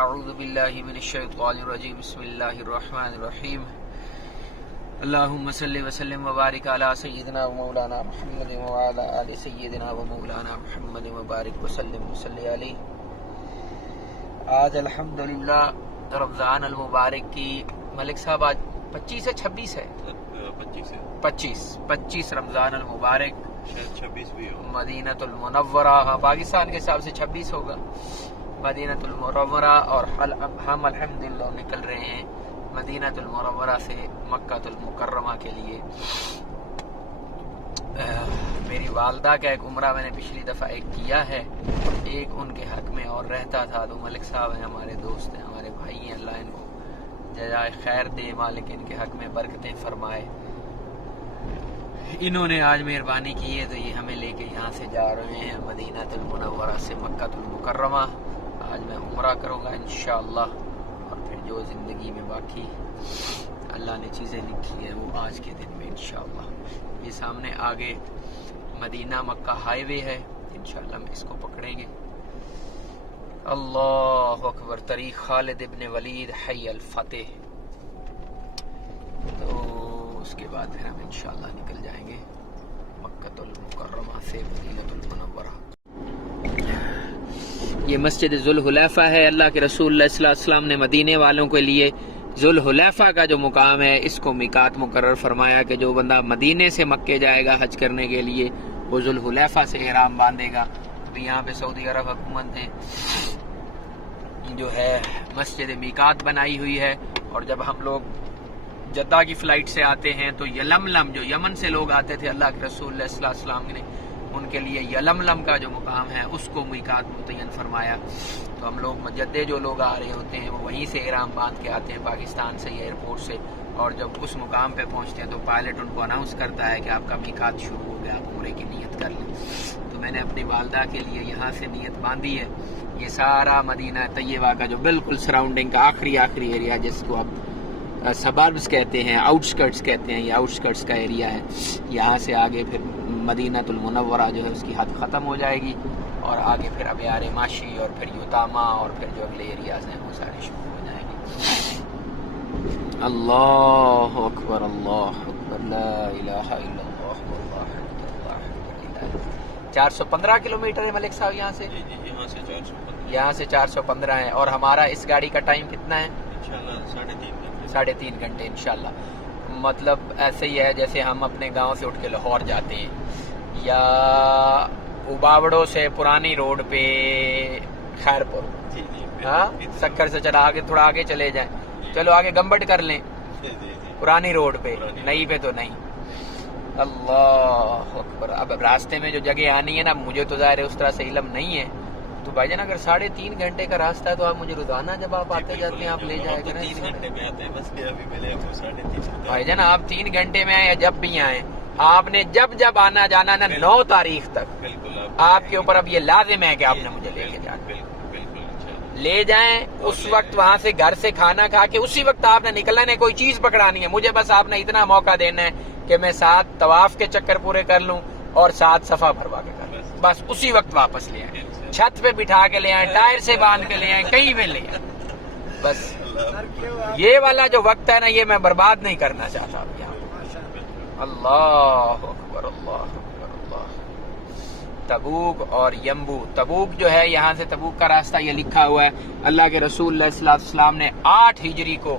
اعوذ باللہ من الشیطان الرجیم بسم اللہ الرحمن الرحیم اللہم صلی وسلم وبارک علی سیدنا و مولانا محمد وعلی آل سیدنا و مولانا محمد وبارک وسلم وصلی علیہ۔ آج الحمدللہ رمضان المبارک کی ملک صاحب آج 25 ہے 26 ہے 25 رمضان المبارک، شاید 26 بھی ہو، مدینۃ المنورہ، پاکستان کے حساب سے 26 ہوگا، مدینۃ المنورہ، اور ہم الحمدللہ نکل رہے ہیں مدینۃ المنورہ سے مکہ المکرمہ کے لیے۔ میری والدہ کا ایک عمرہ میں نے پچھلی دفعہ ایک کیا ہے، ایک ان کے حق میں اور رہتا تھا۔ تو ملک صاحب ہیں، ہمارے دوست ہیں، ہمارے بھائی ہیں، اللہ ان کو جزائے خیر دے، مالک ان کے حق میں برکتیں فرمائے۔ انہوں نے آج مہربانی کی ہے تو یہ ہمیں لے کے یہاں سے جا رہے ہیں مدینۃ المنورہ سے مکہ المکرمہ۔ آج میں عمرہ کروں گا انشاءاللہ، اور پھر جو زندگی میں باقی اللہ نے چیزیں لکھی ہیں وہ آج کے دن میں انشاءاللہ۔ یہ سامنے آگے مدینہ مکہ ہائی وے ہے، انشاءاللہ ہم اس کو پکڑیں گے۔ اللہ اکبر، طریق خالد ابن ولید حی الفتح۔ تو اس کے بعد پھر ہم انشاءاللہ نکل جائیں گے مکہ المکرمہ سے مدینۃ المنورہ۔ یہ مسجد ذوالحلیفہ ہے، اللہ کے رسول صلی اللہ علیہ وسلم نے مدینے والوں کے لیے ذوالحلیفہ کا جو مقام ہے اس کو میقات مقرر فرمایا کہ جو بندہ مدینے سے مکے جائے گا حج کرنے کے لیے وہ ذوالحلیفہ سے احرام باندھے گا۔ ابھی یہاں پہ سعودی عرب حکومت نے جو ہے مسجد میقات بنائی ہوئی ہے، اور جب ہم لوگ جدہ کی فلائٹ سے آتے ہیں تو یلملم، جو یمن سے لوگ آتے تھے اللہ کے رسول صلی اللہ علیہ وسلم نے ان کے لیے یلملم کا جو مقام ہے اس کو میقات متعین فرمایا۔ تو ہم لوگ جدے جو لوگ آ رہے ہوتے ہیں وہ وہیں سے احرام باندھ کے آتے ہیں پاکستان سے یا ایئرپورٹ سے، اور جب اس مقام پہ پہنچتے ہیں تو پائلٹ ان کو اناؤنس کرتا ہے کہ آپ کا میقات شروع ہو گیا، آپ عمرے کی نیت کر لیں۔ تو میں نے اپنی والدہ کے لیے یہاں سے نیت باندھی ہے۔ یہ سارا مدینہ طیبہ کا جو بالکل سراؤنڈنگ کا آخری ایریا جس کو اب سبربز کہتے ہیں، آؤٹسکرٹس کہتے ہیں، یہ آؤٹسکرٹس کا ایریا ہے۔ یہاں سے آگے پھر مدینۃ المنورہ جو ہے اس کی حد ختم ہو جائے گی، اور آگے پھر ابیار ماشی اور پھر یوتاما اور پھر جو اگلے ایریاز ہیں وہ سارے شروع ہو جائیں گے۔ اللہ اکبر، اللہ اکبر، لا الہ الا اللہ واللہ اکبر۔ 415 کلومیٹر ہے ملک صاحب یہاں سے؟ یہاں سے 415 ہے، اور ہمارا اس گاڑی کا ٹائم کتنا ہے؟ انشاءاللہ 3.5 گھنٹے انشاءاللہ۔ مطلب ایسے ہی ہے جیسے ہم اپنے گاؤں سے اٹھ کے لاہور جاتے ہیں، یا اباوڑوں سے پرانی روڈ پہ خیر پور، ہاں سکر سے چلا آگے، تھوڑا آگے چلے جائیں، چلو آگے گمبٹ کر لیں پرانی روڈ پہ، نئی پہ تو نہیں۔ اللہ اکبر۔ اب راستے میں جو جگہ آنی ہے نا، مجھے تو ظاہر ہے اس طرح سے علم نہیں ہے، تو بھائی جان اگر 3.5 گھنٹے کا راستہ ہے تو آپ مجھے روزانہ جب آپ آتے جاتے ہیں آپ لے جائے گا۔ 3 گھنٹے میں آتے ہیں، بس کہ ابھی ملے کو 3.5 بھائی جان آپ 3 گھنٹے میں آئے یا جب بھی آئیں، آپ نے جب آنا جانا نا 9 تاریخ تک، بالکل آپ کے اوپر اب یہ لازم ہے کہ آپ نے مجھے لے کے جانا، لے جائیں۔ اس وقت وہاں سے گھر سے کھانا کھا کے اسی وقت آپ نے نکلنا ہے، کوئی چیز پکڑانی ہے، مجھے بس آپ نے اتنا موقع دینا ہے کہ میں 7 طواف کے چکر پورے کر لوں اور 7 صفا بھروا کے کر لوں، بس اسی وقت واپس لے آئیں، چھت پہ بٹھا کے لے آئیں، ٹائر سے باندھ کے لے آئیں، کہیں بھی لے آئیں، بس یہ والا جو وقت ہے نا یہ میں برباد نہیں کرنا چاہتا اب یہاں۔ اللہ اکبر، اللہ اکبر، اللہ۔ تبوک اور یمبو، تبوک جو ہے یہاں سے تبوک کا راستہ یہ لکھا ہوا ہے، اللہ کے رسول صلی اللہ علیہ وسلم نے 8 ہجری کو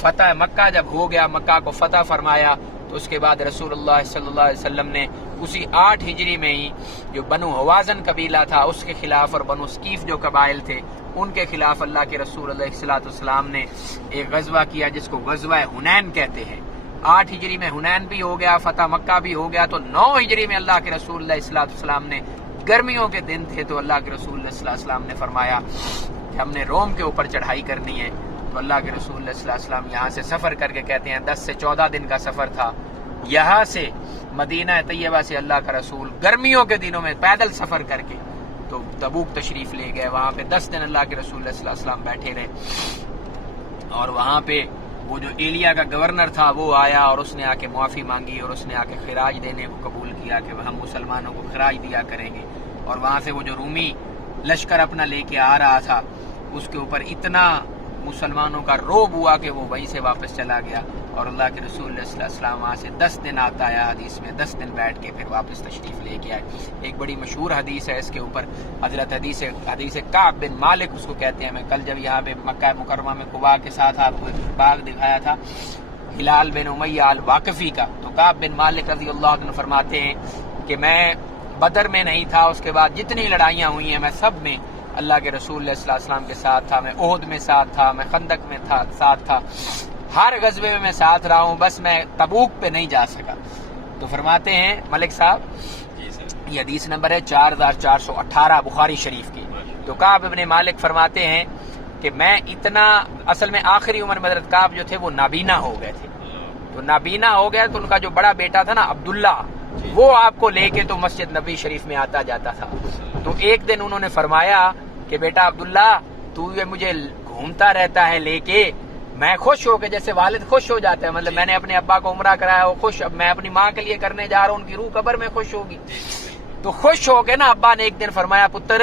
فتح مکہ جب ہو گیا، مکہ کو فتح فرمایا، تو اس کے بعد رسول اللہ صلی اللہ علیہ وسلم نے اسی 8 ہجری میں ہی جو بنو حوازن قبیلہ تھا اس کے خلاف، اور بنو ثقیف جو قبائل تھے ان کے خلاف اللہ کے رسول علیہ الصلوۃ والسلام نے ایک غزوہ کیا جس کو غزوہ حنین کہتے ہیں۔ 8 ہجری میں حنین بھی ہو گیا، فتح مکہ بھی ہو گیا، تو 9 ہجری میں اللہ کے رسول علیہ الصلوۃ والسلام نے، گرمیوں کے دن تھے تو اللہ کے رسول صلی اللہ علیہ وسلم نے فرمایا کہ ہم نے روم کے اوپر چڑھائی کرنی ہے، تو اللہ کے رسول صلی اللہ علیہ وسلم یہاں سے سفر کر کے، کہتے ہیں 10 سے 14 دن کا سفر تھا، یہاں سے مدینہ طیبہ سے اللہ کا رسول گرمیوں کے دنوں میں پیدل سفر کر کے تو تبوک تشریف لے گئے۔ وہاں پہ 10 دن اللہ کے رسول صلی اللہ علیہ وسلم بیٹھے رہے، اور وہاں پہ وہ جو ایلیا کا گورنر تھا وہ آیا اور اس نے آ کے معافی مانگی، اور اس نے آ کے خراج دینے کو قبول کیا کہ ہم مسلمانوں کو خراج دیا کریں گے۔ اور وہاں سے وہ جو رومی لشکر اپنا لے کے آ رہا تھا اس کے اوپر اتنا مسلمانوں کا روب ہوا کہ وہ وہیں سے واپس چلا گیا، اور اللہ کے رسول صلی اللہ علیہ وسلم وہاں سے 10 دن آتا ہے حدیث میں، 10 دن بیٹھ کے پھر واپس تشریف لے کے آئے۔ ایک بڑی مشہور حدیث ہے اس کے اوپر، حضرت حدیث کعب بن مالک اس کو کہتے ہیں۔ میں کل جب یہاں پہ مکہ مکرمہ میں قباء کے ساتھ آپ کو ایک باغ دکھایا تھا ہلال بن امیہ الواقفی کا، تو کعب بن مالک رضی اللہ عنہ فرماتے ہیں کہ میں بدر میں نہیں تھا، اس کے بعد جتنی لڑائیاں ہوئی ہیں میں سب میں اللہ کے رسول صلی اللہ علیہ وسلم کے ساتھ تھا، میں احد میں ساتھ تھا، میں خندق میں ساتھ تھا، ہر غزوے میں ساتھ رہا ہوں، بس میں تبوک پہ نہیں جا سکا۔ تو فرماتے ہیں ملک صاحب، یہ حدیث نمبر ہے 4418 بخاری شریف کی۔ تو کعب ابن مالک فرماتے ہیں کہ میں اتنا، اصل میں آخری عمر میں حضرت کعب جو تھے وہ نابینا ہو گئے تھے، تو نابینا ہو گیا تو ان کا جو بڑا بیٹا تھا نا عبداللہ، وہ آپ کو لے کے تو مسجد نبی شریف میں آتا جاتا تھا۔ تو ایک دن انہوں نے فرمایا کہ بیٹا عبداللہ، تو یہ مجھے گھومتا رہتا ہے لے کے، میں خوش ہو کے، جیسے والد خوش ہو جاتا ہے، مطلب میں نے اپنے ابا کو عمرہ کرایا وہ خوش، اب میں اپنی ماں کے لیے کرنے جا رہا ہوں، ان کی روح قبر میں خوش ہوگی۔ تو خوش ہو کے نا ابا نے ایک دن فرمایا، پتر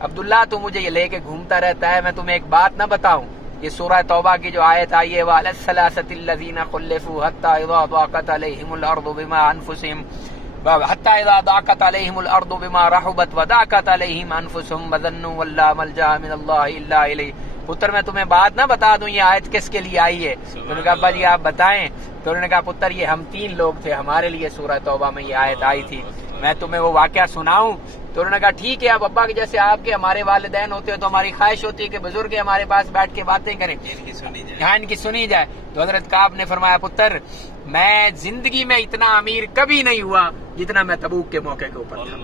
عبداللہ تو مجھے یہ لے کے گھومتا رہتا ہے، میں تمہیں ایک بات نہ بتاؤں؟ یہ سورہ توبہ کی جو آیت آئی ہے، وَعَلَى الثَّلَاثَةِ الَّذِينَ خُلِّفُوا حَتَّى إِذَا ضَاقَتْ عَلَيْهِمُ الْأَرْضُ بِمَا أَنفُسِهِمْ حتى إذا ضاقت عليهم الأرض بما رحبت وضاقت عليهم أنفسهم وظنوا أن لا ملجأ من الله إلا إليه۔ پتر میں تمہیں بات نہ بتا دوں یہ آیت کس کے لیے آئی ہے؟ تو انہوں نے کہا ابا جی آپ بتائیں۔ تو انہوں نے کہا پتر یہ ہم 3 لوگ تھے، ہمارے لیے سورہ توبہ میں یہ آیت آئی تھی، میں تمہیں وہ واقعہ سناؤں؟ تو انہوں نے کہا ٹھیک ہے، اب ابا کے جیسے آپ کے ہمارے والدین ہوتے ہیں تو ہماری خواہش ہوتی ہے کہ بزرگ ہمارے پاس بیٹھ کے باتیں کریں، ان کی سنی جائے۔ تو حضرت کعب نے فرمایا، پتر میں زندگی میں اتنا امیر کبھی نہیں ہوا جتنا میں تبوک کے موقع کے اوپر تھا،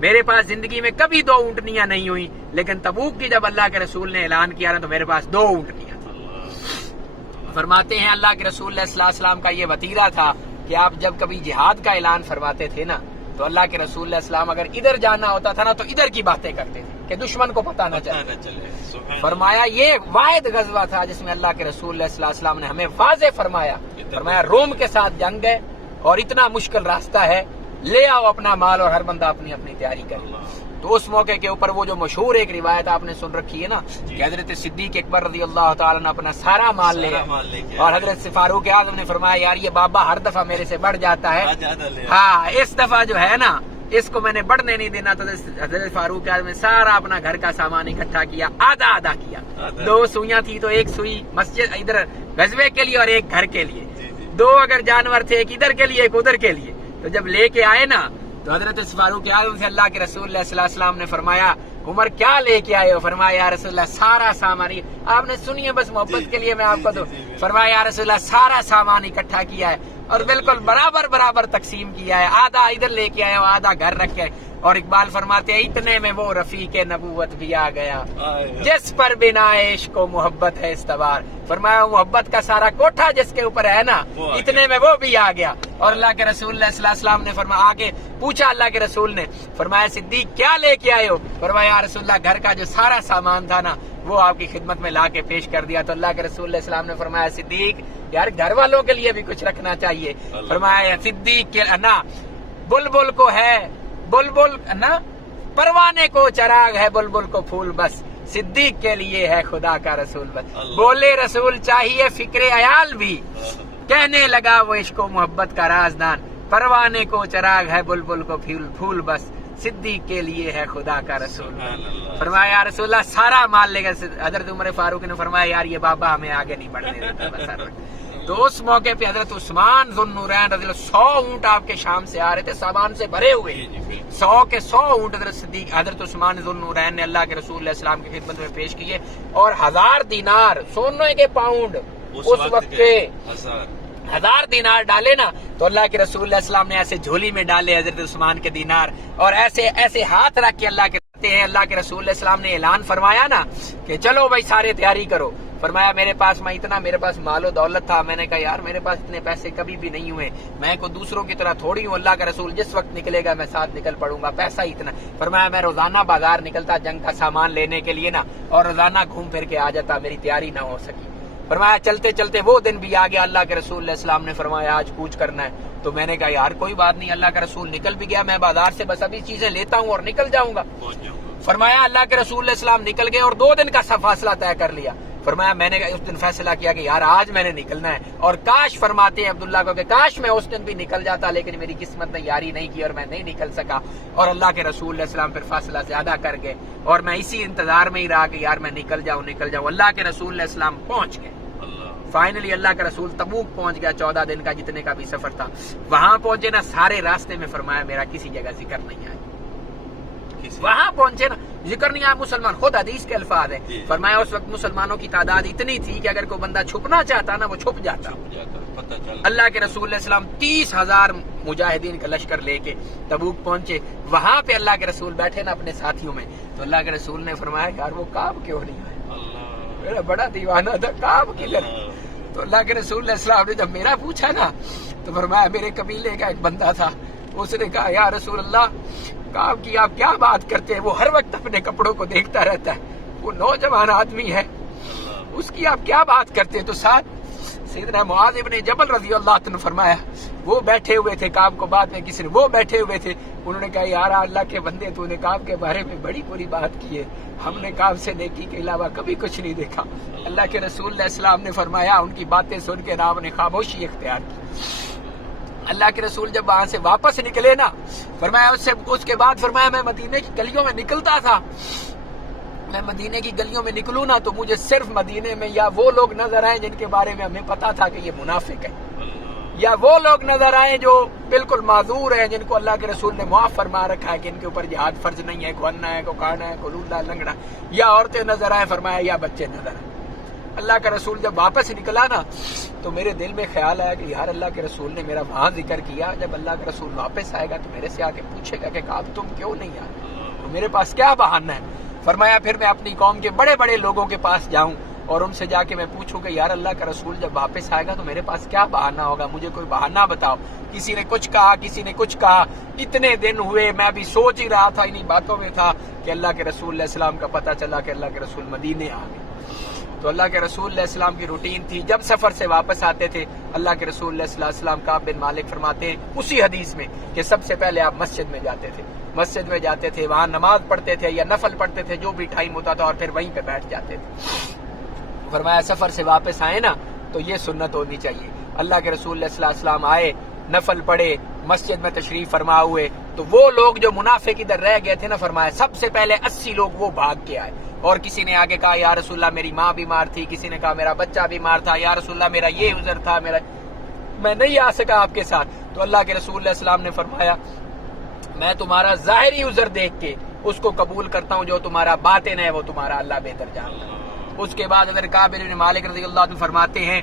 میرے پاس زندگی میں کبھی 2 اونٹنیاں نہیں ہوئی، لیکن تبوک کی جب اللہ کے رسول نے اعلان کیا نا تو میرے پاس 2 اونٹنیاں تھیں۔ فرماتے ہیں اللہ کے رسول صلی اللہ علیہ وسلم کا یہ وتیرہ تھا کہ آپ جب کبھی جہاد کا اعلان فرماتے تھے نا تو اللہ کے رسول علیہ السلام اگر ادھر جانا ہوتا تھا نا تو ادھر کی باتیں کرتے تھے کہ دشمن کو پتہ نہ چلے۔ فرمایا یہ واحد غزوہ تھا جس میں اللہ کے رسول صلی اللہ علیہ وسلم نے ہمیں واضح فرمایا روم کے ساتھ جنگ ہے اور اتنا مشکل راستہ ہے، لے آؤ اپنا مال اور ہر بندہ اپنی اپنی تیاری کرے۔ تو اس موقع کے اوپر وہ جو مشہور ایک روایت آپ نے سن رکھی ہے نا کہ حضرت صدیق اکبر رضی اللہ تعالیٰ نے اپنا سارا مال لے اور حضرت فاروق اعظم نے فرمایا یار یہ بابا ہر دفعہ میرے سے بڑھ جاتا ہے، ہاں اس دفعہ جو ہے نا اس کو میں نے بڑھنے نہیں دینا۔ تو حضرت فاروق اعظم نے سارا اپنا گھر کا سامان اکٹھا کیا، آدھا آدھا کیا، 2 سوئیاں تھی تو 1 سوئی مسجد ادھر غزوے کے لیے اور 1 گھر کے لیے، 2 اگر جانور تھے 1 ادھر کے لیے 1 ادھر کے لیے۔ تو جب لے کے آئے نا تو حضرت فاروق اعظم سے اللہ کے رسول صلی اللہ علیہ وسلم نے فرمایا عمر کیا لے کے آئے ہو؟ فرمایا یا رسول اللہ سارا سامان، آپ نے سنی ہے بس محبت کے لیے میں آپ کو دوں۔ فرمایا یا رسول اللہ سارا سامان اکٹھا کیا ہے اور بالکل برابر تقسیم کیا ہے، آدھا ادھر لے کے آئے آدھا گھر رکھے۔ اور اقبال فرماتے ہیں اتنے میں وہ رفیق نبوت بھی آ گیا جس پر بنا عشق و محبت ہے استوار۔ فرمایا محبت کا سارا کوٹھا جس کے اوپر ہے نا اتنے میں وہ بھی آ گیا۔ اور اللہ کے رسول صلی اللہ علیہ وسلم نے فرمایا، آگے پوچھا اللہ کے رسول نے، فرمایا صدیق کیا لے کے آئے ہو؟ فرمایا یا رسول اللہ گھر کا جو سارا سامان تھا نا وہ آپ کی خدمت میں لا کے پیش کر دیا۔ تو اللہ کے رسول علیہ السلام نے فرمایا صدیق یار گھر والوں کے لیے بھی کچھ رکھنا چاہیے۔ فرمایا صدیق کے نا بلبل کو ہے بلبل نا پروانے کو چراغ ہے بلبل کو پھول بس، صدیق کے لیے ہے خدا کا رسول بس۔ بولے رسول چاہیے فکر عیال بھی، کہنے لگا وہ عشق و محبت کا رازدان، پروانے کو چراغ ہے بلبل کو پھول بس، صدیق کے لیے ہے خدا کا رسول۔ فرمایا یا رسول اللہ سارا مال لے گئے۔ حضرت عمر فاروق نے فرمایا یار یہ بابا ہمیں آگے نہیں بڑھنے دیتا بس۔ تو اس موقع پہ حضرت عثمان ذو النورین رضی اللہ 100 اونٹ آپ کے شام سے آ رہے تھے سامان سے بھرے ہوئے، 100 کے 100 اونٹ حضرت عثمان ذو النورین نے اللہ کے رسول علیہ السلام کی خدمت میں پیش کیے، اور 1000 دینار سونے کے پاؤنڈ اس وقت کے 1000 دینار ڈالے نا تو اللہ کے رسول علیہ السلام نے ایسے جھولی میں ڈالے حضرت عثمان کے دینار، اور ایسے ہاتھ رکھ کے اللہ کے رسول علیہ السلام نے اعلان فرمایا نا کہ چلو بھائی سارے تیاری کرو۔ فرمایا میرے پاس مال و دولت تھا، میں نے کہا یار میرے پاس اتنے پیسے کبھی بھی نہیں ہوئے، میں کو دوسروں کی طرح تھوڑی ہوں، اللہ کا رسول جس وقت نکلے گا میں ساتھ نکل پڑوں گا، پیسہ اتنا۔ فرمایا میں روزانہ بازار نکلتا جنگ کا سامان لینے کے لیے نا اور روزانہ گھوم پھر کے آ جاتا، میری تیاری نہ ہو سکی۔ فرمایا چلتے چلتے وہ دن بھی آ گیا، اللہ کے رسول علیہ السلام نے فرمایا آج کوچ کرنا ہے۔ تو میں نے کہا یار کوئی بات نہیں، اللہ کا رسول نکل بھی گیا، میں بازار سے بس ابھی چیزیں لیتا ہوں اور نکل جاؤں گا۔ فرمایا اللہ کے رسول علیہ السلام نکل گئے اور 2 دن کا فاصلہ طے کر لیا. فرمایا میں نے اس دن فیصلہ کیا کہ یار آج میں نے نکلنا ہے, اور کاش فرماتے ہیں عبداللہ کو کہ کاش میں اس دن بھی نکل جاتا, لیکن میری قسمت نے یاری نہیں کی اور میں نہیں نکل سکا. اور اللہ کے رسول علیہ السلام پھر فاصلہ زیادہ کر گئے اور میں اسی انتظار میں ہی رہا کہ یار میں نکل جاؤں. اللہ کے رسول علیہ السلام پہنچ گئے. فائنلی اللہ کا رسول تبوک پہنچ گیا, 14 دن کا جتنے کا بھی سفر تھا. وہاں پہنچے نا, سارے راستے میں فرمایا میرا کسی جگہ ذکر نہیں آیا. وہاں پہنچے نا, ذکر نہیں آیا مسلمان, خود حدیث کے الفاظ ہیں. فرمایا اس وقت مسلمانوں کی تعداد اتنی تھی کہ اگر کوئی بندہ چھپنا چاہتا نا وہ چھپ جاتا. اللہ کے رسول علیہ السلام 30,000 مجاہدین کا لشکر لے کے تبوک پہنچے. وہاا پہ اللہ کے رسول بیٹھے نا اپنے ساتھیوں میں, تو اللہ کے رسول نے فرمایا یار وہ کعب کیوں نہیں آئے, میرا بڑا دیوانہ تھا کعب کی لڑکی. تو اللہ کے رسول علیہ السلام نے جب میرا پوچھا نا تو فرمایا میرے قبیلے کا ایک بندہ تھا, اس نے کہا یا رسول اللہ کعب کی آپ کیا بات کرتے ہیں, وہ ہر وقت اپنے کپڑوں کو دیکھتا رہتا ہے, وہ نوجوان آدمی ہے, اس کی آپ کیا بات کرتے ہیں. تو ساتھ سیدنا معاذ ابن جبل رضی اللہ عنہ فرمایا وہ بیٹھے ہوئے تھے کعب کو, بعد میں کسی نے وہ بیٹھے ہوئے تھے, انہوں نے کہا یار اللہ کے بندے تو نے کعب کے بارے میں بڑی بری بات کی ہے, ہم نے کعب سے نیکی کے علاوہ کبھی کچھ نہیں دیکھا. اللہ کے رسول علیہ السلام نے فرمایا ان کی باتیں سن کے آپ نے خاموشی اختیار کی. اللہ کے رسول جب وہاں سے واپس نکلے نا, فرمایا اس کے بعد فرمایا میں مدینے کی گلیوں میں نکلتا تھا, میں مدینے کی گلیوں میں نکلوں نا تو مجھے صرف مدینے میں یا وہ لوگ نظر آئے جن کے بارے میں ہمیں پتا تھا کہ یہ منافق ہے, یا وہ لوگ نظر آئے جو بالکل معذور ہیں, جن کو اللہ کے رسول نے معاف فرما رکھا ہے کہ ان کے اوپر جہاد فرض نہیں ہے, کو انا ہے, کو کانا ہے, کو لولا لنگڑا, یا عورتیں نظر آئے فرمایا یا بچے نظر آئے. اللہ کا رسول جب واپس نکلا نا تو میرے دل میں خیال آیا کہ یار اللہ کے رسول نے میرا وہاں ذکر کیا, جب اللہ کا رسول واپس آئے گا تو میرے سے آ کے پوچھے گا کہ کعب تم کیوں نہیں آئے, تو میرے پاس کیا بہانہ ہے. فرمایا پھر میں اپنی قوم کے بڑے بڑے لوگوں کے پاس جاؤں اور ان سے جا کے میں پوچھوں کہ یار اللہ کا رسول جب واپس آئے گا تو میرے پاس کیا بہانہ ہوگا, مجھے کوئی بہانہ بتاؤ. کسی نے کچھ کہا, کسی نے کچھ کہا, اتنے دن ہوئے میں بھی سوچ ہی رہا تھا, انہی باتوں میں تھا کہ اللہ کے رسول علیہ السلام کا پتہ چلا کہ اللہ کے رسول مدینے آ گئے. تو اللہ کے رسول علیہ السلام کی روٹین تھی, جب سفر سے واپس آتے تھے اللہ کے رسول علیہ السلام کعب بن مالک فرماتے ہیں اسی حدیث میں کہ سب سے پہلے آپ مسجد میں جاتے تھے, مسجد میں جاتے تھے, وہاں نماز پڑھتے تھے یا نفل پڑھتے تھے جو بھی ٹائم ہوتا تھا, اور پھر وہیں پہ بیٹھ جاتے تھے. فرمایا سفر سے واپس آئے نا تو یہ سنت ہونی چاہیے. اللہ کے رسول علیہ السلام آئے, نفل پڑھے, مسجد میں تشریف فرما ہوئے, تو وہ لوگ جو منافق ادھر رہ گئے تھے نا, فرمایا سب سے پہلے 80 لوگ وہ بھاگ کے آئے. اور کسی نے آگے کہا یا رسول اللہ میری ماں بیمار تھی, کسی نے کہا میرا بچہ بیمار تھا, یا رسول اللہ میرا یہ عذر تھا, میں نہیں آ سکا آپ کے ساتھ. تو اللہ کے رسول علیہ السلام نے فرمایا میں تمہارا ظاہری عذر دیکھ کے اس کو قبول کرتا ہوں, جو تمہارا باطن ہے وہ تمہارا اللہ بہتر جانتا ہے. اس کے بعد اگر کعب بن مالک رضی اللہ عنہ فرماتے ہیں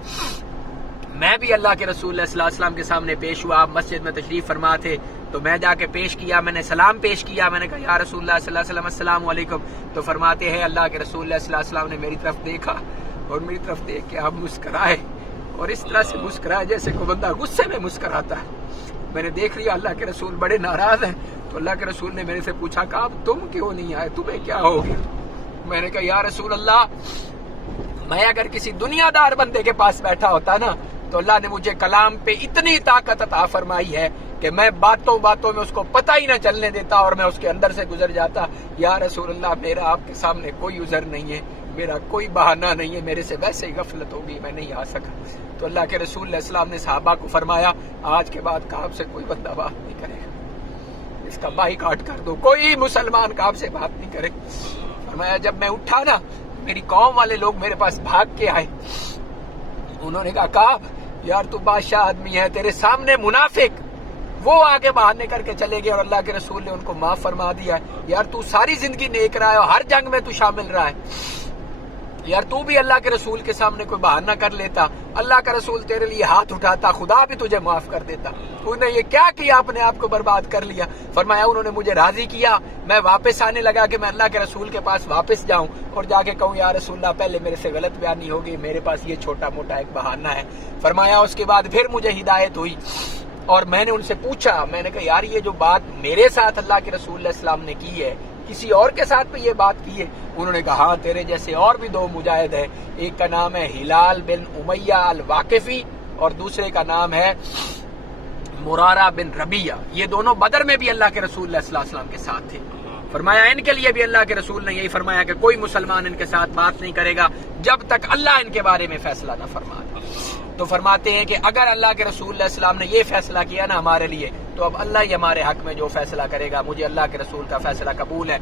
میں بھی اللہ کے رسول صلی اللہ علیہ وسلم کے سامنے پیش ہوا, آپ مسجد میں تشریف فرما تھے, تو میں جا کے پیش کیا, میں نے سلام پیش کیا, میں نے کہا یا رسول اللہ صلی اللہ علیہ وسلم السلام علیکم. تو فرماتے ہیں اللہ کے رسول صلی اللہ علیہ وسلم نے میری طرف دیکھا اور میری طرف دیکھ کے آپ مسکرائے, اور اس طرح سے مسکرائے جیسے کوئی بندہ غصے میں مسکراتا ہے. میں نے دیکھ لیا اللہ کے رسول بڑے ناراض ہیں. تو اللہ کے رسول نے میرے سے پوچھا کہ اب تم کیوں نہیں آئے, تمہیں کیا ہو گیا. میں نے کہا یا رسول اللہ میں اگر کسی دنیا دار بندے کے پاس بیٹھا ہوتا نا تو اللہ نے مجھے کلام پہ اتنی طاقت عطا فرمائی ہے کہ میں باتوں باتوں میں اس کو پتہ ہی نہ چلنے دیتا اور میں اس کے اندر سے گزر جاتا. یا رسول اللہ میرا آپ کے سامنے کوئی عذر نہیں ہے, میرا کوئی بہانہ نہیں ہے, میرے سے ویسے ہی غفلت ہوگی, میں نہیں آ سکا. تو اللہ کے رسول علیہ السلام نے صحابہ کو فرمایا آج کے بعد کعب سے کوئی بندہ بات نہیں کرے گا, اس کا بائیکاٹ کر دو, کوئی مسلمان کعب سے بات نہیں کرے. فرمایا جب میں اٹھا نا میری قوم والے لوگ میرے پاس بھاگ کے آئے, انہوں نے کہا کعب یار تو بادشاہ آدمی ہے, تیرے سامنے منافق, وہ آگے بہانے کر کے چلے گئے اور اللہ کے رسول نے ان کو معاف فرما دیا. یار تو ساری زندگی نیک رہا ہے اور ہر جنگ میں تو شامل رہا ہے, یار تو بھی اللہ کے رسول کے سامنے کوئی بہانہ کر لیتا, اللہ کا رسول تیرے لیے ہاتھ اٹھاتا, خدا بھی تجھے معاف کر دیتا. تو نے یہ کیا کیا, اپنے آپ کو برباد کر لیا. فرمایا انہوں نے مجھے راضی کیا, میں واپس آنے لگا کہ میں اللہ کے رسول کے پاس واپس جاؤں اور جا کے کہوں یا رسول اللہ پہلے میرے سے غلط بیانی ہوگی, میرے پاس یہ چھوٹا موٹا ایک بہانہ ہے. فرمایا اس کے بعد پھر مجھے ہدایت ہوئی اور میں نے ان سے پوچھا, میں نے کہا یار یہ جو بات میرے ساتھ اللہ کے رسول علیہ السلام نے کی ہے کسی اور کے ساتھ بھی یہ بات کی ہے؟ انہوں نے کہا ہاں تیرے جیسے اور بھی 2 مجاہد ہیں, ایک کا نام ہے ہلال بن امیہ الواقفی اور دوسرے کا نام ہے مرارہ بن ربیہ, یہ دونوں بدر میں بھی اللہ کے رسول صلی اللہ علیہ وسلم کے ساتھ تھے. فرمایا ان کے لیے بھی اللہ کے رسول نے یہی فرمایا کہ کوئی مسلمان ان کے ساتھ بات نہیں کرے گا جب تک اللہ ان کے بارے میں فیصلہ نہ فرما دے۔ تو فرماتے ہیں کہ اگر اللہ کے رسول علیہ السلام نے یہ فیصلہ کیا نا ہمارے لیے تو اب اللہ ہی ہمارے حق میں جو فیصلہ کرے گا۔ مجھے اللہ کے رسول کا فیصلہ قبول ہے۔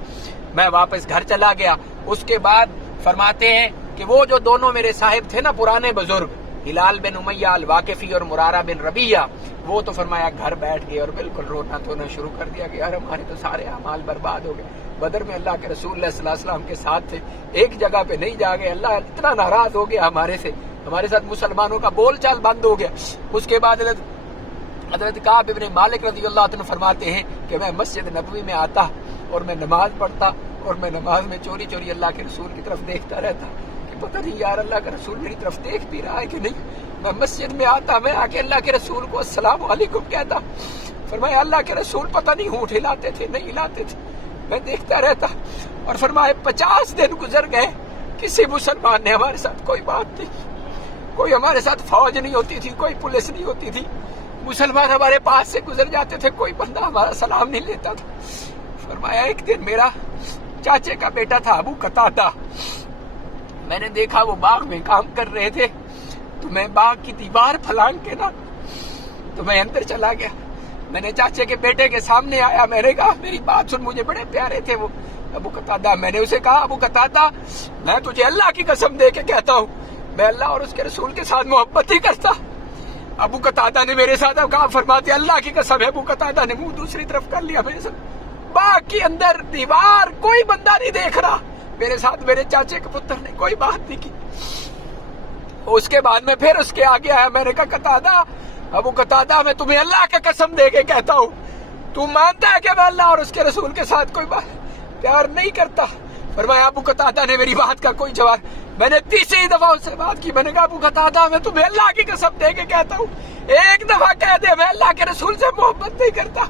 میں واپس گھر چلا گیا۔ اس کے بعد فرماتے ہیں کہ وہ جو دونوں میرے صاحب تھے نا پرانے بزرگ، ہلال بن امیہ الواقفی اور مرارہ بن ربیہ، وہ تو فرمایا گھر بیٹھ گئے اور بالکل رونا دھونا شروع کر دیا کہ یار ہمارے تو سارے اعمال برباد ہو گئے۔ بدر میں اللہ کے رسول صلی اللہ علیہ وسلم کے ساتھ تھے، ایک جگہ پہ نہیں جا گئے، اللہ اتنا ناراض ہو گیا ہمارے سے، ہمارے ساتھ مسلمانوں کا بول چال بند ہو گیا۔ اس کے بعد حضرت کعب ابن مالک رضی اللہ عنہ فرماتے ہیں کہ میں مسجد نبوی میں آتا اور میں نماز پڑھتا اور میں نماز میں چوری چوری اللہ کے رسول کی طرف دیکھتا رہتا کہ پتہ نہیں یار اللہ کا رسول میری طرف دیکھ بھی رہا ہے کہ نہیں۔ میں مسجد میں آتا، میں آ کے اللہ کے رسول کو السلام علیکم کہتا، فرمایا اللہ کے رسول پتہ نہیں ہونٹ ہلاتے تھے نہیں ہلاتے تھے، میں دیکھتا رہتا۔ اور فرمایا 50 دن گزر گئے، کسی مسلمان نے ہمارے ساتھ کوئی بات نہیں، کوئی ہمارے ساتھ فوج نہیں ہوتی تھی، کوئی پولیس نہیں ہوتی تھی، مسلمان ہمارے پاس سے گزر جاتے تھے، کوئی بندہ ہمارا سلام نہیں لیتا تھا۔ فرمایا ایک دن میرا چاچے کا بیٹا تھا ابو قتادہ، میں نے دیکھا وہ باغ میں کام کر رہے تھے، تو میں باغ کی دیوار پھلانگ کے نا تو میں اندر چلا گیا۔ میں نے چاچے کے بیٹے کے سامنے آیا، میں نے کہا میری بات سن، مجھے بڑے پیارے تھے وہ ابو قتادہ۔ میں نے اسے کہا ابو قتادہ میں تجھے اللہ کی قسم دے کے کہتا ہوں میں اللہ اور اس کے رسول کے ساتھ محبت ہی کرتا۔ ابو قتادہ نے میرے ساتھ کہا، فرماتے اللہ کی قسم ہے، ابو قتادہ نے منہ دوسری طرف کر لیا میرے ساتھ، باغ کے اندر دیوار، کوئی بندہ نہیں دیکھ رہا میرے ساتھ، میرے چاچے کے پتر نے کوئی بات نہیں کی۔ اس کے بعد میں پھر اس کے آگے آیا، میں نے کہا قتادہ، ابو قتادہ میں تمہیں اللہ کی قسم دے کے کہتا ہوں تو مانتا ہے کہ میں اللہ اور اس کے رسول کے ساتھ کوئی بات پیار نہیں کرتا؟ فرمایا ابو قتادہ نے میری بات کا کوئی جواب، میں نے تیسری دفعہ اس سے بات کی، میں نے کہا ابو قتادہ میں تمہیں اللہ کی قسم دے کے کہتا ہوں ایک دفعہ کہہ دے میں اللہ کے رسول سے محبت نہیں کرتا۔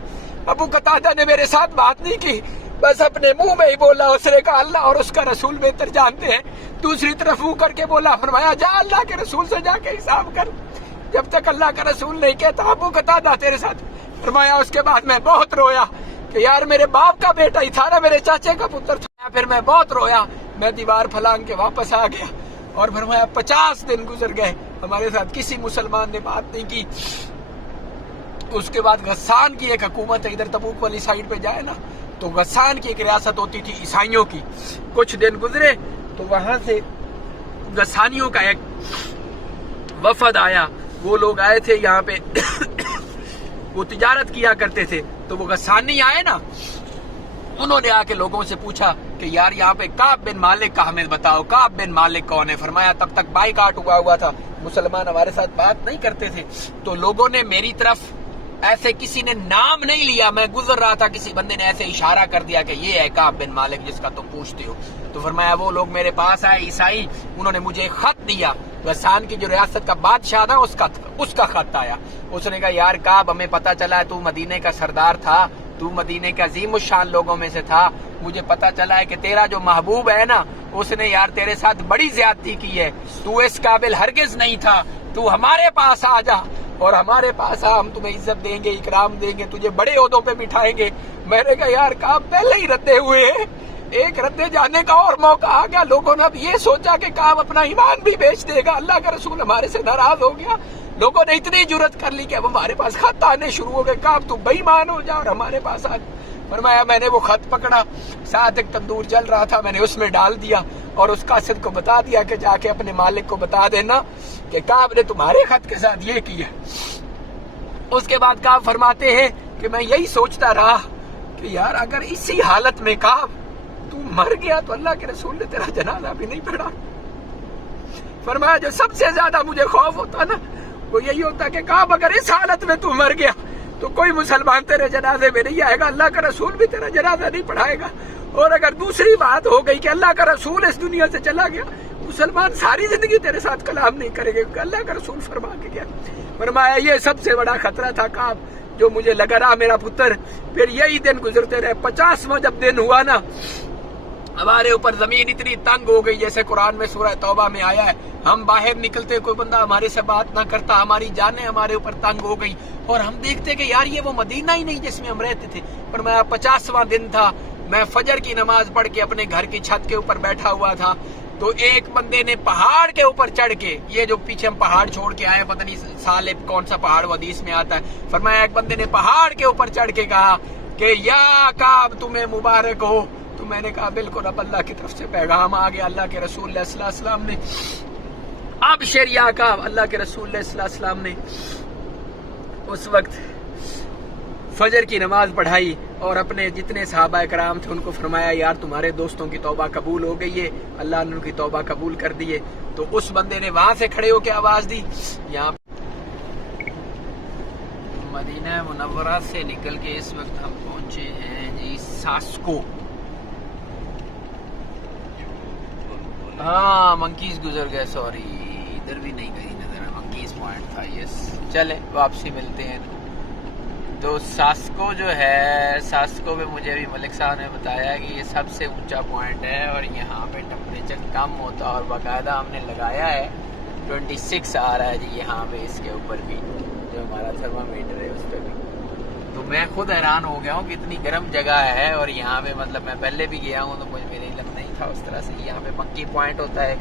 ابو قتادہ نے میرے ساتھ بات نہیں کی، بس اپنے منہ میں ہی بولا، اس نے کہا اللہ اور اس کا رسول بہتر جانتے ہیں۔ دوسری طرف منہ کر کے بولا، فرمایا جا اللہ کے رسول سے جا کے حساب کر، جب تک اللہ کا رسول نہیں کہتا ابو قتادہ تیرے ساتھ۔ فرمایا اس کے بعد میں بہت رویا کہ یار میرے باپ کا بیٹا ہی تھا نا، میرے چاچے کا پتر تھا۔ پھر میں بہت رویا، میں دیوار پھلانگ کے واپس آ گیا اور فرمایا 50 دن گزر گئے، ہمارے ساتھ کسی مسلمان نے بات نہیں کی۔ اس کے بعد غسان کی ایک حکومت ہے، ادھر تبوک والی سائیڈ پہ جائے نا تو غسان کی ایک ریاست ہوتی تھی عیسائیوں کی۔ کچھ دن گزرے تو وہاں سے غسانیوں کا ایک وفد آیا، وہ لوگ آئے تھے یہاں پہ وہ تجارت کیا کرتے تھے، تو وہ غسانی آئے نا، انہوں نے آ کے لوگوں سے پوچھا کہ یار یہاں پہ کعب بن مالک کا ہمیں بتاؤ، کعب بن مالک کون ہے؟ فرمایا تب تک بائیکاٹ ہوا تھا، مسلمان ہمارے ساتھ بات نہیں کرتے تھے، تو لوگوں نے میری طرف ایسے کسی نے نام نہیں لیا، میں گزر رہا تھا کسی بندے نے ایسے اشارہ کر دیا کہ یہ ہے کعب بن مالک جس کا تم پوچھتے ہو۔ تو فرمایا وہ لوگ میرے پاس آئے عیسائی، انہوں نے مجھے خط دیا، غسان کی جو ریاست کا بادشاہ تھا اس کا خط آیا۔ اس نے کہا یار کعب ہمیں پتہ چلا ہے تو مدینے کا سردار تھا، تو مدینے کے عظیم الشان لوگوں میں سے تھا، مجھے پتا چلا ہے کہ تیرا جو محبوب ہے نا اس نے یار تیرے ساتھ بڑی زیادتی کی ہے، تو اس قابل ہرگز نہیں تھا، تو ہمارے پاس آ جا اور ہمارے پاس آ، ہم تمہیں عزت دیں گے، اکرام دیں گے، تجھے بڑے عہدوں پہ بٹھائیں گے۔ میں نے کہا یار کعب پہلے ہی ردے ہوئے ہیں، ایک ردے جانے کا اور موقع آ گیا۔ لوگوں نے اب یہ سوچا کہ کعب اپنا ایمان بھی بیچ دے گا، اللہ کا رسول ہمارے سے ناراض ہو گیا۔ لوگوں نے اتنی جرت کر لی کہ اب ہمارے پاس خط آنے شروع ہو گئے، کعب تو بے ایمان ہو جا اور ہمارے پاس آ۔ فرمایا میں نے وہ خط پکڑا، ساتھ ایک تندور جل رہا تھا، میں نے اس میں ڈال دیا اور اس قاصد کو بتا دیا کہ جا کے اپنے مالک کو بتا دینا کہ کعب نے تمہارے خط کے ساتھ یہ کیا۔ اس کے بعد کعب فرماتے ہیں کہ میں یہی سوچتا رہا کہ یار اگر اسی حالت میں کعب تو مر گیا تو اللہ کے رسول نے تیرا جنازہ بھی نہیں پڑھا۔ فرمایا جو سب سے زیادہ مجھے خوف ہوتا نا وہ یہی ہوتا کہ کعب اگر اس حالت میں تو مر گیا تو کوئی مسلمان تیرے جنازے میں نہیں آئے گا، اللہ کا رسول بھی تیرا جنازہ نہیں پڑھائے گا، اور اگر دوسری بات ہو گئی کہ اللہ کا رسول اس دنیا سے چلا گیا، مسلمان ساری زندگی تیرے ساتھ کلام نہیں کرے گے کیونکہ اللہ کا رسول فرما کے گیا۔ فرمایا یہ سب سے بڑا خطرہ تھا کعب جو مجھے لگا رہا میرا پتر۔ پھر یہی دن گزرتے رہے، 50واں جب دن ہوا نا ہمارے اوپر زمین اتنی تنگ ہو گئی، جیسے قرآن میں سورہ توبہ میں آیا ہے، ہم باہر نکلتے کوئی بندہ ہمارے سے بات نہ کرتا، ہماری جانیں ہمارے اوپر تنگ ہو گئی، اور ہم دیکھتے کہ یار یہ وہ مدینہ ہی نہیں جس میں ہم رہتے تھے۔ فرمایا 50واں دن تھا، میں فجر کی نماز پڑھ کے اپنے گھر کی چھت کے اوپر بیٹھا ہوا تھا تو ایک بندے نے پہاڑ کے اوپر چڑھ کے, یہ جو پیچھے ہم پہاڑ چھوڑ کے آئے پتہ نہیں سال کون سا پہاڑ حدیث میں آتا ہے, فرمایا ایک بندے نے پہاڑ کے اوپر چڑھ کے کہا کہ یا کعب تمہیں مبارک ہو. تو میں نے کہا بالکل اب اللہ کی طرف سے پیغام آ گیا. اللہ کے رسول صلی اللہ علیہ وسلم نے ابشر یا کعب, اللہ کے رسول صلی اللہ علیہ وسلم نے اس وقت فجر کی نماز پڑھائی اور اپنے جتنے صحابہ کرام تھے ان کو فرمایا یار تمہارے دوستوں کی توبہ قبول ہو گئی ہے, اللہ نے ان کی توبہ قبول کر دی ہے. تو اس بندے نے وہاں سے کھڑے ہو کے آواز دی. یہاں مدینہ منورہ سے نکل کے اس وقت ہم پہنچے ہیں جی ساسکو. ہاں منکیز گزر گئے, سوری ادھر بھی نہیں گئی نظر, منکیز پوائنٹ تھا. یس چلیں واپسی ملتے ہیں. تو ساسکو جو ہے, ساسکو میں مجھے بھی ملک صاحب نے بتایا کہ یہ سب سے اونچا پوائنٹ ہے اور یہاں پہ ٹمپریچر کم ہوتا ہے اور باقاعدہ ہم نے لگایا ہے 26 آ رہا ہے جی یہاں پہ, اس کے اوپر بھی جو ہمارا تھرمامیٹر ہے اس پہ بھی. تو میں خود حیران ہو گیا ہوں کہ اتنی گرم جگہ ہے اور یہاں پہ مطلب میں پہلے بھی گیا ہوں تو مجھے میرے علم نہیں تھا اس طرح سے. یہاں پہ مکی پوائنٹ ہوتا ہے,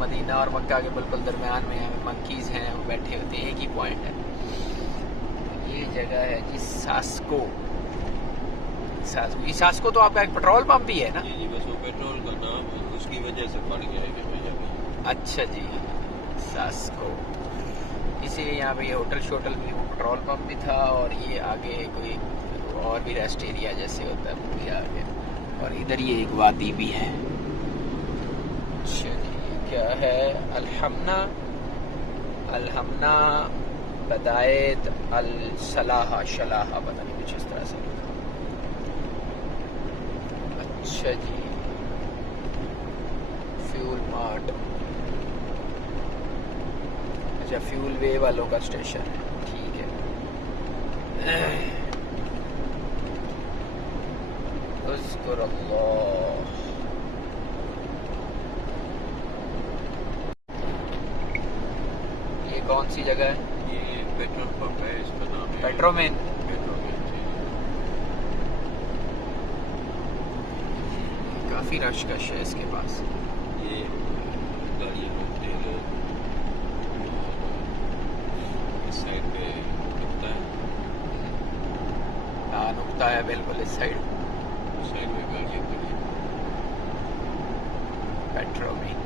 مدینہ اور مکہ کے بالکل درمیان میں منکیز ہیں وہ بیٹھے ہوتے ہیں, ایک ہی پوائنٹ ہے. یہ جگہ ہے جی ساسکو. یہ ساسکو تو آپ کا ایک پیٹرول پمپ ہی ہے نا؟ جی بس وہ پیٹرول کا نام اس کی وجہ سے پڑ گیا ہے. اچھا جی ساسکو, اسی لیے یہاں پہ یہ ہوٹل شوٹل بھی, وہ پیٹرول پمپ بھی تھا اور یہ آگے کوئی اور بھی ریسٹ ایریا جیسے ہوتا ہے وہ بھی آگے, اور ادھر یہ ایک وادی بھی ہے. اچھا جی کیا ہے الحمنا بدایت الصلاح شلاح, پتہ نہیں کچھ اس طرح سے لکھا. اچھا جی فیول مارٹ, اچھا فیول وے والوں کا اسٹیشن ہے, ٹھیک ہے. اذکر اللہ. یہ کون سی جگہ ہے؟ یہ پیٹرول پمپ ہے, اس کا نام ہے پیٹرومین. کافی رش کش ہے اس کے پاس. یہ گاڑیاں رکھتے ہیں اس سائڈ پہ نکتا ہے. ہاں نکتا ہے بالکل اس سائڈ, اس سائڈ میں گاڑیاں کھڑی ہیں. پیٹرومین.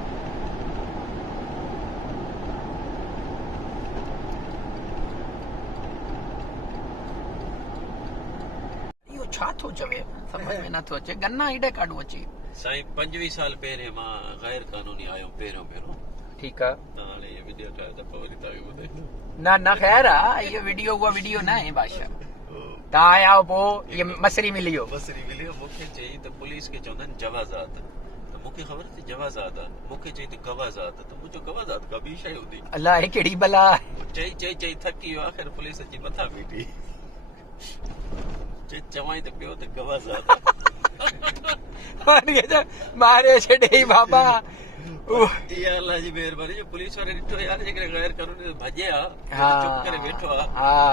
چھاتو چوے سمجھ میں نہ تو اچے گنا ایڈے کاڈو اچي سائیں 25 سال پہرے ماں غیر قانونی آيو پهريون ٹھیک ہے. ہاں یہ ویڈیو ٹھایا تھا پوری تاکہ ٻڌايو نہ خیر ہے, یہ ویڈیو ہوا ویڈیو نہ ہے بادشاہ. تا آیا پو یہ مسری ملیو مونکي چي ته پولیس کي چوندن جوازات, تو مونکي خبر تي جوازات مونکي چي ته گوازات, تو مجھے گوازات کا بھی شے ہوندي اللہ کیڑی بلا چي تھکی ويو. آخر پولیس اچي مٿا بيٺي چوائیں ته پيو ته گوازات مارے چھڈي بابا. یا اللہ جی مہربانی, جو پولیس والے ڏٺو یار جيڪڏهن غير قانوني ڀڄيا چپ ڪري ويٺو آ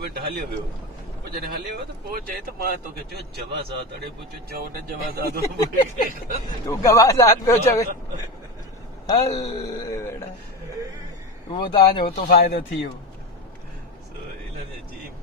منٽ هليو ويو. پوءِ جڏهن هليو ته پوءِ چئي ته مان توکي چيو جوازات, اڙي پوڇو چو نه جوازات تو گوازات پيو چوي هل بيڑا وہ تو تو فائدو ٿيو. عجیب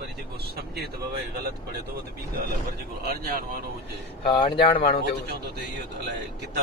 وری جيڪو سمجھے ته بابا غلط پڙهي ٿو ته ٻي ڳالهه, پر جيڪو اڻڄاڻ ماڻهو هجي ہاں انجان مانو ته ته چوندو ته اهو ته الائي گدا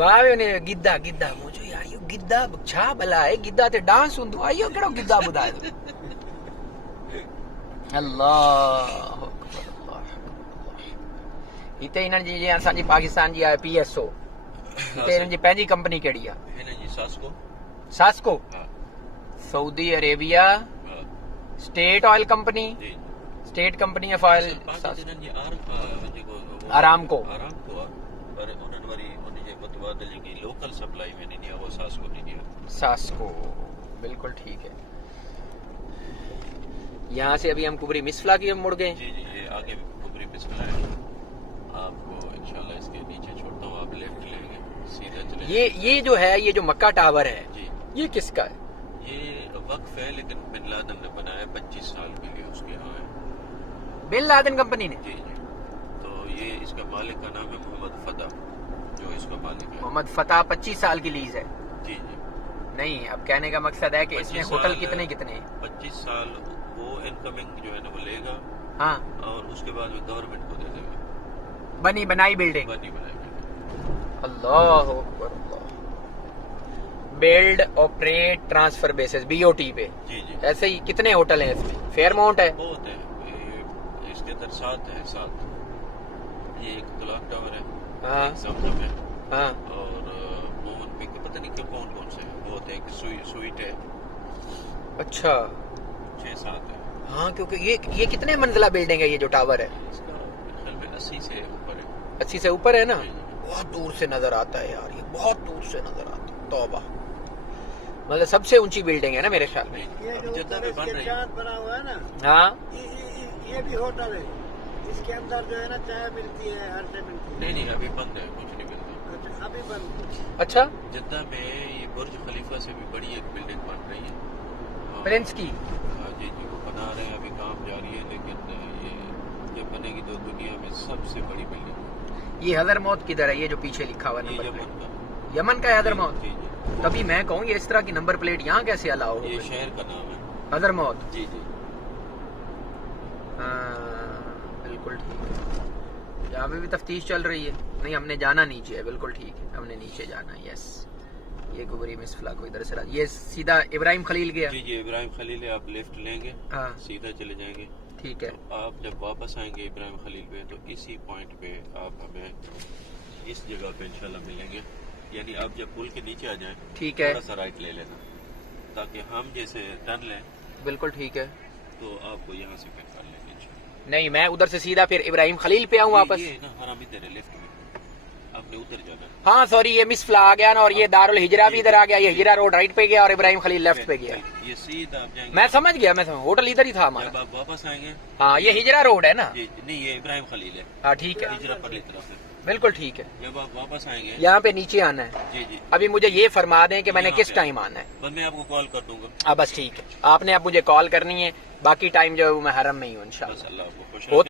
واوي نے گدا گدا مجھے آيو گدا چھا بلا ہے, گدا تے ڈانس ہوندو آيو کیڑو گدا بدھائے تو. اللہ ہتے انہن جی اسان جی پاکستان جی پی ایس او ہتے انہن جی پنجی کمپنی کیڑی ہے؟ هن جي ساسکو ہاں Saudi Arabia state oil company, جی state company of oil Pakistan جي آرامکو. پر انہن وری ان جي متبادل جيڪي لوکل سپلائی ۾ ڏني آهي وہ ساسکو ڏني آهي. ساسکو بالکل ٹھیک ہے. یہاں سے ابھی ہم کبری مسفلا کی مڑ گئے. جی جی یہ آگے کبری مسفلا ہے, آپ کو انشاءاللہ اس کے نیچے چھوڑتا ہوں, آپ لیفٹ لیں گے سیدھا چلے. یہ جو ہے یہ جو مکہ ٹاور ہے جی یہ کس کا ہے؟ یہ وقف ہے لیکن بن لادن نے بنایا 25 سال کے لیے اس کے یہاں ہے. بن لادن کمپنی نے؟ جی جی. تو یہ اس کا مالک کا نام ہے محمد فتح، جو اس کا مالک ہے. محمد فتح 25 سال کی لیز ہے. جی جی. نہیں، اب کہنے کا مقصد ہے کہ اس میں ہوٹل کتنے کتنے ہیں؟ 25 سال وہ انکمنگ جو ہے نا وہ لے گا، ہاں، اور اس کے بعد وہ گورنمنٹ کو دے دے گا. بنی بنائی بلڈنگ. بنی بنائی. اللہ اکبر اللہ. Build operate transfer basis BOT پہ. جی جی. ایسے ہی کتنے ہوٹل ہیں اس میں؟ فیئر ماؤنٹ ہے؟ بہت ہے. اس کے اندر 7 ہے. 7. یہ ایک کلاک ٹاور ہے، ہاں ایک زمزم ہے، ہاں. اور موہن پہ پتہ نہیں کہ کون کون سے ہیں. بہت ہے. ایک سویٹ ہے. اچھا 6-7 ہے. ہاں، کیونکہ یہ کتنے منزلہ بلڈنگ ہے یہ جو ٹاور ہے؟ اس کا خیال میں 80 سے اوپر ہے. 80 سے اوپر ہے نا. بہت دور سے نظر آتا ہے یار، یہ بہت دور سے نظر آتا ہے. توبہ، مطلب سب سے اونچی بلڈنگ ہے نا میرے خیال میں. ابھی جدہ میں بن رہی ہے. بنا ہوا ہے نا، ہاں یہ بھی ہوٹل ہے. اس کے اندر جو ہے نا چائے ملتی ہے، ہر چیز ملتی ہے. نہیں ابھی بند ہے، کچھ نہیں ملتا. اچھا، ابھی بند. اچھا. جدہ میں یہ برج خلیفہ سے بھی بڑی ایک بلڈنگ بن رہی ہے پرنس کی. ہاں جی جی. وہ بنا رہے ہیں، ابھی کام جاری ہے، لیکن یہ بنے گی تو دنیا میں سب سے بڑی بلڈنگ ہے. یہ حضرموت کدھر ہے؟ یہ جو پیچھے لکھا ہوا یہ نمبر یمن پلیٹ کا. یمن کا ہے حضرموت. جی جی. تبھی میں کہوں یہ اس طرح کی نمبر پلیٹ یہاں کیسے الاؤ ہو یہ گئی؟ شہر کا نام ہے. حضرموت. جی جی. ہاں بالکل ٹھیک ہے. یہاں پہ بھی تفتیش چل رہی ہے. نہیں، ہم نے جانا نیچے ہے. بالکل ٹھیک ہے، ہم نے نیچے جانا ہے. یس، یہ گوگری مسفلا کو ادھر سے یہ سیدھا ابراہیم خلیل گیا. جی جی. ابراہیم خلیل ہے. آپ لیفٹ لیں گے، ہاں سیدھا چلے جائیں گے. ٹھیک ہے. تو آپ جب واپس آئیں گے ابراہیم خلیل پہ، تو اسی پوائنٹ پہ آپ ہمیں اس جگہ پہ انشاءاللہ ملیں گے. یعنی آپ جب پل کے نیچے آ جائیں، ٹھیک ہے، تھوڑا سا رائٹ لے لینا، تاکہ ہم جیسے ٹرن لیں بالکل ٹھیک ہے. تو آپ کو یہاں سے پک کر لیں گے انشاءاللہ. نہیں، میں ادھر سے سیدھا پھر ابراہیم خلیل پہ آؤں واپس. یہ نا حرام ادھر ہے، لیفٹ میں آپ نے ادھر جانا ہے. ہاں سوری، یہ مسفلا آ گیا نا، اور یہ دارالہجرہ بھی ادھر آ گیا. یہ ہجرہ روڈ رائٹ پہ گیا اور ابراہیم خلیل لیفٹ پہ گیا. یہ سیدھا آپ جائیں گے. میں سمجھ گیا، ہوٹل ادھر ہی تھا ہمارا. جب آپ واپس آئیں گے، ہاں یہ ہجرہ روڈ ہے نا. جی نہیں، یہ ابراہیم خلیل ہے. ہاں ٹھیک ہے، ہجرہ پرلی طرف ہے. بالکل ٹھیک ہے. جب آپ واپس آئیں گے، یہاں پہ نیچے آنا ہے. جی جی. ابھی مجھے یہ فرما دیں کہ میں نے یہاں کس پہ ٹائم آنا ہے. بس میں آپ کو کال کر دوں گا. ہاں بس ٹھیک ہے، آپ نے اب مجھے کال کرنی ہے. باقی ٹائم جو ہے وہ میں حرم میں ہی ہوں انشاءاللہ. بس اللہ آپ کو خوش ہو